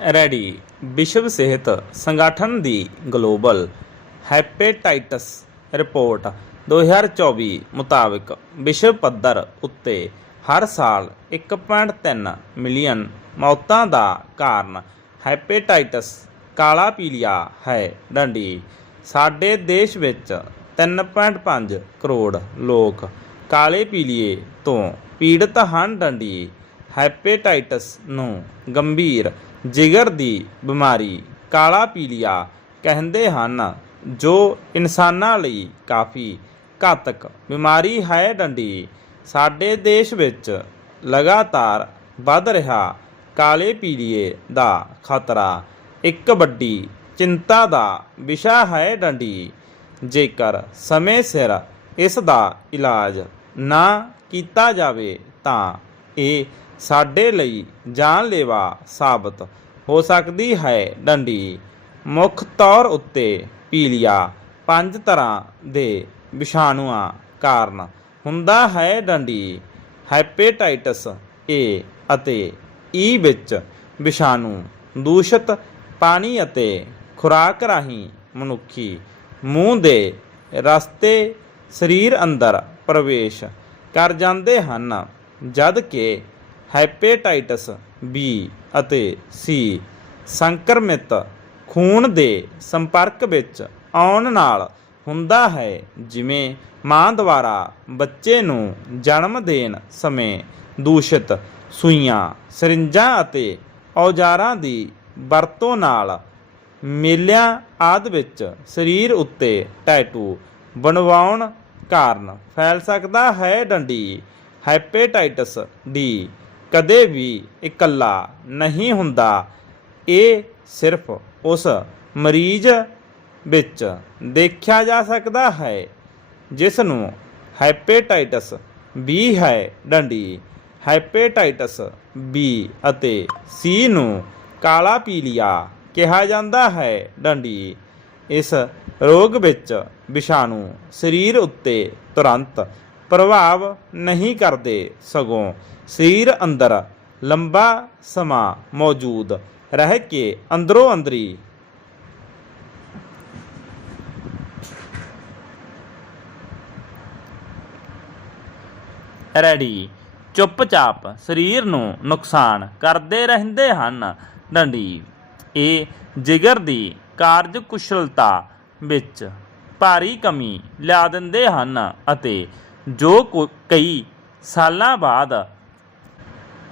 Ready. ਵਿਸ਼ਵ ਸਿਹਤ ਸੰਗਠਨ ਦੀ ਗਲੋਬਲ ਹੈਪੇਟਾਈਟਸ ਰਿਪੋਰਟ 2024 ਮੁਤਾਬਕ ਵਿਸ਼ਵ ਪੱਧਰ ਉੱਤੇ ਹਰ ਸਾਲ 1.3 ਮਿਲੀਅਨ ਮੌਤਾਂ ਦਾ ਕਾਰਨ ਹੈਪੇਟਾਈਟਸ ਕਾਲਾ ਪੀਲੀਆ ਹੈ ਡੰਡੀ। ਸਾਡੇ ਦੇਸ਼ ਵਿੱਚ 3.5 ਕਰੋੜ ਲੋਕ ਕਾਲੇ ਪੀਲੀਏ ਤੋਂ ਪੀੜਤ ਹਨ ਡੰਡੀ। ਹੈਪੇਟਾਈਟਸ ਨੂੰ ਗੰਭੀਰ ਜਿਗਰ ਦੀ ਬਿਮਾਰੀ ਕਾਲਾ ਪੀਲੀਆ ਕਹਿੰਦੇ ਹਨ, ਜੋ ਇਨਸਾਨਾਂ ਲਈ ਕਾਫੀ ਘਾਤਕ ਬਿਮਾਰੀ ਹੈ ਡੰਡੀ। ਸਾਡੇ ਦੇਸ਼ ਵਿੱਚ ਲਗਾਤਾਰ ਵੱਧ ਰਿਹਾ ਕਾਲੇ ਪੀਲੀਏ ਦਾ ਖਤਰਾ, ਇੱਕ ਵੱਡੀ ਚਿੰਤਾ ਦਾ ਵਿਸ਼ਾ ਹੈ ਡੰਡੀ। ਜੇਕਰ ਸਮੇਂ ਸਿਰ ਇਸ ਦਾ ਇਲਾਜ ਨਾ ਕੀਤਾ ਜਾਵੇ ਤਾਂ ਇਹ ਸਾਡੇ ਲਈ ਜਾਨਲੇਵਾ ਸਾਬਤ ਹੋ ਸਕਦੀ ਹੈ ਡੰਡੀ। ਮੁੱਖ ਤੌਰ ਉੱਤੇ ਪੀਲੀਆ ਪੰਜ ਤਰ੍ਹਾਂ ਦੇ ਵਿਸ਼ਾਣੂਆਂ ਕਾਰਨ ਹੁੰਦਾ ਹੈ ਡੰਡੀ। ਹੈਪੇਟਾਈਟਸ ਏ ਅਤੇ ਈ ਵਿੱਚ ਵਿਸ਼ਾਣੂ ਦੂਸ਼ਿਤ ਪਾਣੀ ਅਤੇ ਖੁਰਾਕ ਰਾਹੀਂ ਮਨੁੱਖੀ ਮੂੰਹ ਦੇ ਰਸਤੇ ਸਰੀਰ ਅੰਦਰ ਪ੍ਰਵੇਸ਼ ਕਰ ਜਾਂਦੇ ਹਨ, ਜਦ ਕਿ ਹੈਪੇਟਾਈਟਸ ਬੀ ਅਤੇ ਸੀ ਸੰਕਰਮਿਤ ਖੂਨ ਦੇ ਸੰਪਰਕ ਵਿੱਚ ਆਉਣ ਨਾਲ ਹੁੰਦਾ ਹੈ, ਜਿਵੇਂ ਮਾਂ ਦੁਆਰਾ ਬੱਚੇ ਨੂੰ ਜਨਮ ਦੇਣ ਸਮੇਂ ਦੂਸ਼ਿਤ ਸੂਈਆਂ, ਸਰਿੰਜਾਂ ਅਤੇ ਔਜ਼ਾਰਾਂ ਦੀ ਵਰਤੋਂ ਨਾਲ ਮੇਲਿਆਂ ਆਦਿ ਵਿੱਚ ਸਰੀਰ ਉੱਤੇ ਟੈਟੂ ਬਣਵਾਉਣ ਕਾਰਨ ਫੈਲ ਸਕਦਾ ਹੈ ਡੰਡੀ ਹੈਪੇਟਾਈਟਸ ਡੀ ਕਦੇ ਵੀ ਇਕੱਲਾ ਨਹੀਂ ਹੁੰਦਾ। ਇਹ ਸਿਰਫ ਉਸ ਮਰੀਜ਼ ਵਿੱਚ ਦੇਖਿਆ ਜਾ ਸਕਦਾ ਹੈ ਜਿਸ ਨੂੰ ਹੈਪੇਟਾਈਟਸ ਬੀ ਹੈ ਡੰਡੀ। ਹੈਪੇਟਾਈਟਸ ਬੀ ਅਤੇ ਸੀ ਨੂੰ ਕਾਲਾ ਪੀਲੀਆ ਕਿਹਾ ਜਾਂਦਾ ਹੈ ਡੰਡੀ। ਇਸ ਰੋਗ ਵਿੱਚ ਵਿਸ਼ਾਣੂ ਸਰੀਰ ਉੱਤੇ ਤੁਰੰਤ ਪ੍ਰਭਾਵ ਨਹੀਂ ਕਰਦੇ ਸਗੋਂ ਸਰੀਰ ਅੰਦਰ ਲੰਬਾ ਸਮਾਂ ਮੌਜੂਦ ਰਹਿ ਕੇ ਅੰਦਰੋਂ ਅੰਦਰੀ ਰੈਡੀ। ਚੁੱਪਚਾਪ ਸਰੀਰ ਨੂੰ ਨੁਕਸਾਨ ਕਰਦੇ ਰਹਿੰਦੇ ਹਨ ਡੰਡੀ ਇਹ ਜਿਗਰ ਦੀ ਕਾਰਜਕੁਸ਼ਲਤਾ ਵਿੱਚ ਭਾਰੀ ਕਮੀ ਲਿਆ ਦਿੰਦੇ ਹਨ ਅਤੇ ਜੋ ਕੋ- ਕਈ ਸਾਲਾਂ ਬਾਅਦ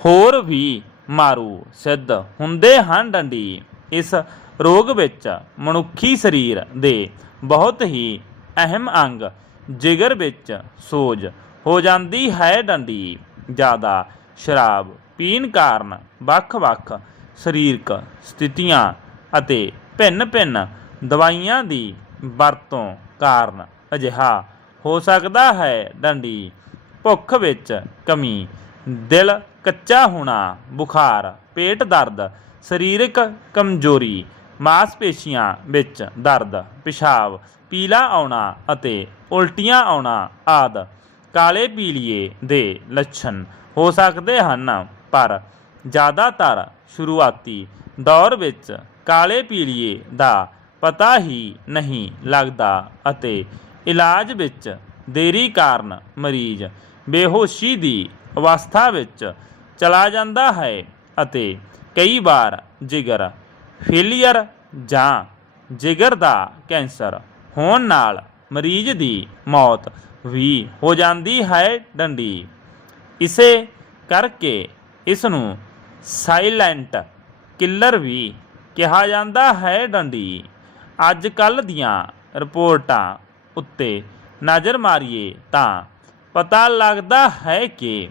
ਹੋਰ ਵੀ ਮਾਰੂ ਸਿੱਧ ਹੁੰਦੇ ਹਨ ਡੰਡੀ। ਇਸ ਰੋਗ ਵਿੱਚ ਮਨੁੱਖੀ ਸਰੀਰ ਦੇ ਬਹੁਤ ਹੀ ਅਹਿਮ ਅੰਗ ਜਿਗਰ ਵਿੱਚ ਸੋਜ ਹੋ ਜਾਂਦੀ ਹੈ ਡੰਡੀ। ਜ਼ਿਆਦਾ ਸ਼ਰਾਬ ਪੀਣ ਕਾਰਨ ਵੱਖ-ਵੱਖ ਸਰੀਰਕ ਸਥਿਤੀਆਂ ਅਤੇ ਭਿੰਨ-ਭਿੰਨ ਦਵਾਈਆਂ ਦੀ ਵਰਤੋਂ ਕਾਰਨ ਅਜਿਹਾ ਹੋ ਸਕਦਾ ਹੈ ਡੰਡੀ। ਭੁੱਖ ਵਿੱਚ ਕਮੀ। ਦਿਲ ਕੱਚਾ ਹੋਣਾ। ਬੁਖਾਰ, ਪੇਟ ਦਰਦ, ਸਰੀਰਕ ਕਮਜ਼ੋਰੀ, ਮਾਸਪੇਸ਼ੀਆਂ ਵਿੱਚ ਦਰਦ, ਪਿਸ਼ਾਬ, ਪੀਲਾ ਆਉਣਾ ਅਤੇ ਉਲਟੀਆਂ ਆਉਣਾ ਆਦ ਕਾਲੇ ਪੀਲੀਏ ਦੇ ਲੱਛਣ ਹੋ ਸਕਦੇ ਹਨ, ਪਰ ਜ਼ਿਆਦਾਤਰ ਸ਼ੁਰੂਆਤੀ ਦੌਰ ਵਿੱਚ ਕਾਲੇ ਪੀਲੀਏ ਦਾ ਪਤਾ ਹੀ ਨਹੀਂ ਲੱਗਦਾ ਅਤੇ ਇਲਾਜ ਵਿੱਚ ਦੇਰੀ ਕਾਰਨ ਮਰੀਜ਼ ਬੇਹੋਸ਼ੀ ਦੀ ਅਵਸਥਾ ਵਿੱਚ ਚਲਾ ਜਾਂਦਾ ਹੈ ਅਤੇ ਕਈ ਵਾਰ ਜਿਗਰ ਫੇਲੀਅਰ ਜਾਂ ਜਿਗਰ ਦਾ ਕੈਂਸਰ ਹੋਣ ਨਾਲ ਮਰੀਜ਼ ਦੀ ਮੌਤ ਵੀ ਹੋ ਜਾਂਦੀ ਹੈ ਡੰਡੀ। ਇਸੇ ਕਰਕੇ ਇਸ ਨੂੰ ਸਾਇਲੈਂਟ ਕਿਲਰ ਵੀ ਕਿਹਾ ਜਾਂਦਾ ਹੈ ਡੰਡੀ। ਅੱਜ ਕੱਲ ਦੀਆਂ ਰਿਪੋਰਟਾਂ ਉੱਤੇ ਨਜ਼ਰ ਮਾਰੀਏ ਤਾਂ ਪਤਾ ਲੱਗਦਾ ਹੈ ਕਿ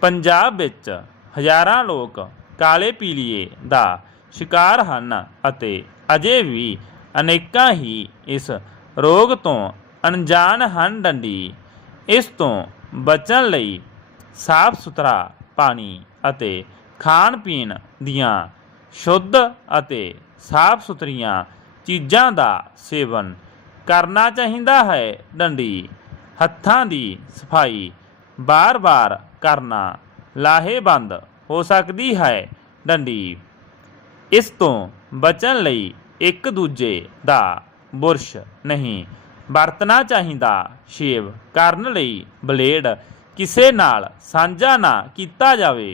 ਪੰਜਾਬ ਵਿੱਚ ਹਜ਼ਾਰਾਂ ਲੋਕ ਕਾਲੇ ਪੀਲੀਏ ਦਾ ਸ਼ਿਕਾਰ ਹਨ ਅਤੇ ਅਜੇ ਵੀ ਅਨੇਕਾਂ ਹੀ ਇਸ ਰੋਗ ਤੋਂ ਅਣਜਾਣ ਹਨ ਡੰਡੀ। ਇਸ ਤੋਂ ਬਚਣ ਲਈ ਸਾਫ਼ ਸੁਥਰਾ ਪਾਣੀ ਅਤੇ ਖਾਣ ਪੀਣ ਦੀਆਂ ਸ਼ੁੱਧ ਅਤੇ ਸਾਫ਼ ਸੁਥਰੀਆਂ ਚੀਜ਼ਾਂ ਦਾ ਸੇਵਨ ਕਰਨਾ ਚਾਹੀਦਾ ਹੈ ਡੰਡੀ। ਹੱਥਾਂ ਦੀ ਸਫ਼ਾਈ ਬਾਰ-ਬਾਰ ਕਰਨਾ ਲਾਹੇਬੰਦ ਹੋ ਸਕਦੀ ਹੈ ਡੰਡੀ। ਇਸ ਤੋਂ ਬਚਣ ਲਈ ਇੱਕ ਦੂਜੇ ਦਾ ਬੁਰਸ਼ ਨਹੀਂ, ਵਰਤਣਾ ਚਾਹੀਦਾ ਸ਼ੇਵ ਕਰਨ ਲਈ ਬਲੇਡ ਕਿਸੇ ਨਾਲ ਸਾਂਝਾ ਨਾ ਕੀਤਾ ਜਾਵੇ।